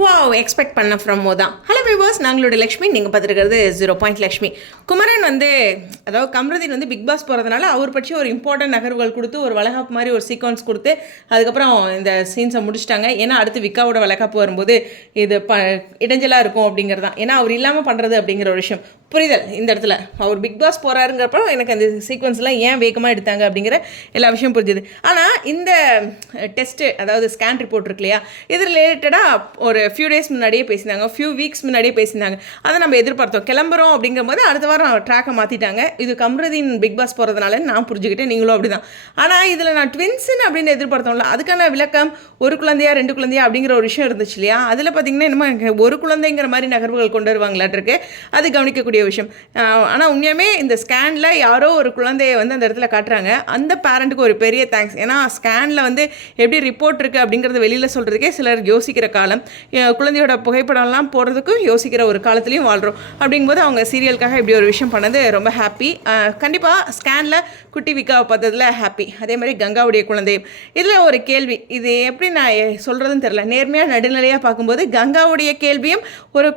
Wow expect பண்ண from தான் hello viewers நாங்களோட லக்ஷ்மி நீங்கள் பார்த்துருக்கிறது ஜீரோ பாயிண்ட் லக்ஷ்மி. குமரன் வந்து அதாவது கம்ரதீன் வந்து பிக் பாஸ் போகிறதுனால அவர் பற்றி ஒரு இம்பார்ட்டன்ட் நகர்வுகள் கொடுத்து ஒரு வளகாப்பு மாதிரி ஒரு சீக்வன்ஸ் கொடுத்து அதுக்கப்புறம் இந்த சீன்ஸை முடிச்சிட்டாங்க. ஏன்னா அடுத்து விக்காவோட வளகாப்பு வரும்போது இது ப இடைஞ்சலாக இருக்கும் அப்படிங்கிறது தான் ஏன்னா அவர் இல்லாமல் பண்ணுறது அப்படிங்கிற ஒரு விஷயம். புரிதல் இந்த இடத்துல. அவர் பிக் பாஸ் போகிறாருங்கிறப்ப எனக்கு அந்த சீக்வன்ஸ்லாம் ஏன் வேகமாக எடுத்தாங்க அப்படிங்கிற எல்லா விஷயம் புரிஞ்சுது. ஆனால் இந்த டெஸ்ட்டு அதாவது ஸ்கேன் ரிப்போர்ட் இருக்கு இல்லையா? இது ரிலேட்டடாக ஒரு ஃபியூ டேஸ் முன்னாடியே பேசினாங்க ஃபியூ வீக்ஸ் முன்னாடியே பேசினாங்க. அதை நம்ம எதிர்பார்த்தோம். கிளம்புறோம் அப்படிங்கும்போது அடுத்த வாரம் ட்ராக்கை மாற்றிட்டாங்க இது கம்ரதீன் பிக் பாஸ் போகிறதுனால நான் புரிஞ்சுக்கிட்டேன் நீங்களும் அப்படி தான் ஆனால் இதில் நான் ட்வின்ஸுன்னு அப்படின்னு எதிர்பார்த்தோம்ல அதுக்கான விளக்கம் ஒரு குழந்தையா ரெண்டு குழந்தையா அப்படிங்கிற ஒரு விஷயம் இருந்துச்சு இல்லையா? அதில் பார்த்தீங்கன்னா என்னமோ ஒரு குழந்தைங்கிற மாதிரி நகர்வுகள் கொண்டு வருவாங்களாட்டிருக்கு அது கவனிக்கக்கூடிய விஷயம். ஆனால் உண்மையுமே இந்த ஸ்கேனில் யாரோ ஒரு குழந்தைய வந்து அந்த இடத்துல காட்டுறாங்க. அந்த பேரண்ட்டுக்கு ஒரு பெரிய தேங்க்ஸ் ஏன்னா ஸ்கேனில் வந்து எப்படி ரிப்போர்ட் இருக்குது அப்படிங்கிறத வெளியில் சொல்கிறதுக்கே சிலர் யோசிக்கிற காலம். குழந்தையோட புகைப்படம்லாம் போடுறதுக்கும் யோசிக்கிற ஒரு காலத்துலேயும் வாழ்கிறோம் அப்படிங்கும்போது அவங்க சீரியலுக்காக இப்படி ஒரு விஷயம் பண்ணது ரொம்ப ஹாப்பி கண்டிப்பாக ஸ்கேனில் குட்டி விக்காவை பார்த்ததில் ஹாப்பி அதே மாதிரி கங்காவுடைய குழந்தை. இதில் ஒரு கேள்வி. இது எப்படி நான் சொல்கிறதுன்னு தெரில நேர்மையாக நடுநிலையாக பார்க்கும்போது கங்காவுடைய கேள்வியும் ஒரு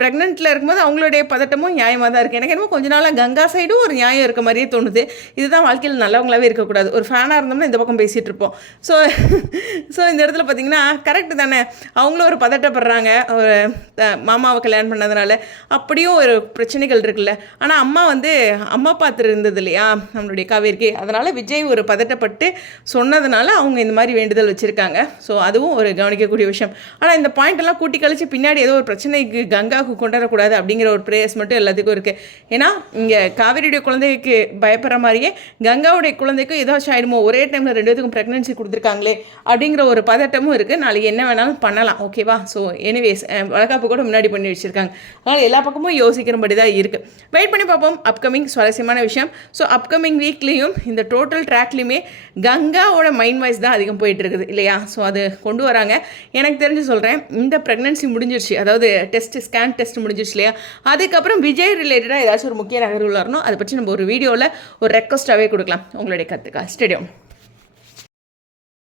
ப்ரெக்னென்ட்டில் இருக்கும்போது அவங்களுடைய பதட்டமும் நியாயமாக தான் இருக்குது எனக்கு என்னமோ கொஞ்ச நாளாக கங்கா சைடும் ஒரு நியாயம் இருக்க மாதிரியே தோணுது. இதுதான் வாழ்க்கையில் நல்லவங்களாகவே இருக்கக்கூடாது. ஒரு ஃபேனாக இருந்தோம்னா இந்த பக்கம் பேசிகிட்டு இருப்போம். ஸோ ஸோ இந்த இடத்துல பார்த்தீங்கன்னா கரெக்டு தானே. அவங்களும் ஒரு பதட்டப்படுறாங்க ஒரு மாமாவை கல்யாணம் பண்ணதுனால அப்படியும் ஒரு பிரச்சனைகள் இருக்குல்ல. ஆனால் அம்மா வந்து அம்மா பார்த்து இருந்தது இல்லையா? நம்மளுடைய காவேரிக்கு. அதனால் விஜய் ஒரு பதட்டப்பட்டு சொன்னதுனால அவங்க இந்த மாதிரி வேண்டுதல் வச்சுருக்காங்க. ஸோ அதுவும் ஒரு கவனிக்கக்கூடிய விஷயம். ஆனால் இந்த பாயிண்ட் எல்லாம் கூட்டி கழிச்சு பின்னாடி ஏதோ ஒரு பிரச்சனைக்கு கங்காவுக்கு கொண்டு வரக்கூடாது அப்படிங்கிற ஒரு ப்ரேயர்ஸ் மட்டும் எல்லாத்துக்கும் இருக்குது ஏன்னா இங்கே காவேரியுடைய குழந்தைக்கு பயப்படுற மாதிரியே கங்காவுடைய குழந்தைக்கும் ஏதாச்சும் ஆயிடுமோ? ஒரே டைமில் ரெண்டு பேத்துக்கும் ப்ரெக்னன்சி கொடுத்துருக்காங்களே அப்படிங்கிற ஒரு பதட்டமும் இருக்குது நாளைக்கு என்ன வேணாலும் பண்ணலாம். ஓகேவா ஸோ எனிவேஸ் வழக்காப்பு கூட முன்னாடி பண்ணி வச்சுருக்காங்க. அதனால் எல்லா பக்கமும் யோசிக்கிறபடி தான் இருக்குது வெயிட் பண்ணி பார்ப்போம். அப்கமிங் சுவாரஸ்யமான விஷயம். ஸோ அப்கமிங் வீக்லேயும் இந்த டோட்டல் ட்ராக்லேயுமே கங்காவோட மைண்ட் வாய்ஸ் தான் அதிகம் போயிட்டு இருக்குது இல்லையா? ஸோ அது கொண்டு வராங்க. எனக்கு தெரிஞ்சு சொல்கிறேன் இந்த ப்ரெக்னன்சி முடிஞ்சிருச்சு. அதாவது டெஸ்ட் ஸ்கேன் டெஸ்ட் முடிஞ்சிருச்சு இல்லையா? அதுக்கப்புறம் விஜய் ரிலேட்டடாக ஏதாச்சும் ஒரு முக்கிய நகர்வுகள் வரணும். அதை பற்றி நம்ம ஒரு வீடியோவில் ஒரு ரெக்வஸ்ட்டாகவே கொடுக்கலாம். உங்களுடைய கற்றுக்கா ஸ்டேடியம்